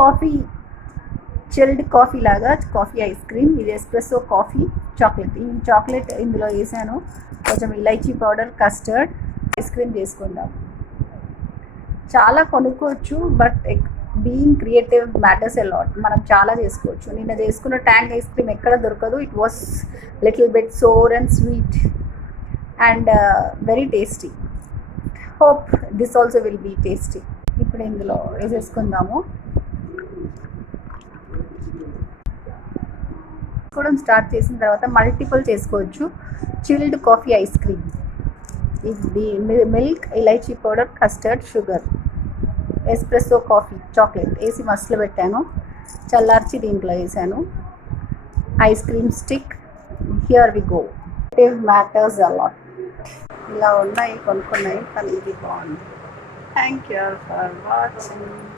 Coffee, chilled coffee లాగా coffee ice cream. ఇది espresso coffee chocolate. ఈ చాక్లెట్ ఇందులో వేసాను, కొంచెం elaichi powder, custard. Ice cream చేసుకుందాం. చాలా కొనుక్కోవచ్చు, but being creative matters a lot. మనం చాలా చేసుకోవచ్చు. నిన్న చేసుకున్న ట్యాంగ్ ఐస్ క్రీమ్ ఎక్కడ దొరకదు. It was little bit sour and sweet and very tasty. Hope this also will be tasty. ఇప్పుడు ఇందులో వేసేసుకుందాము. చేసుకోవడం స్టార్ట్ చేసిన తర్వాత మల్టిపుల్ చేసుకోవచ్చు. చిల్డ్ కాఫీ ఐస్ క్రీమ్, ఇది మిల్క్, ఇలైచీ powder, custard, sugar, espresso coffee chocolate వేసి మస్లో పెట్టాను. చల్లార్చి దీంట్లో వేసాను. Ice cream stick. Here we go. Matters అలాట్. ఇలా ఉన్నాయి, కొనుక్కున్నాయి, కానీ ఇది బాగుంది. Thank you for watching.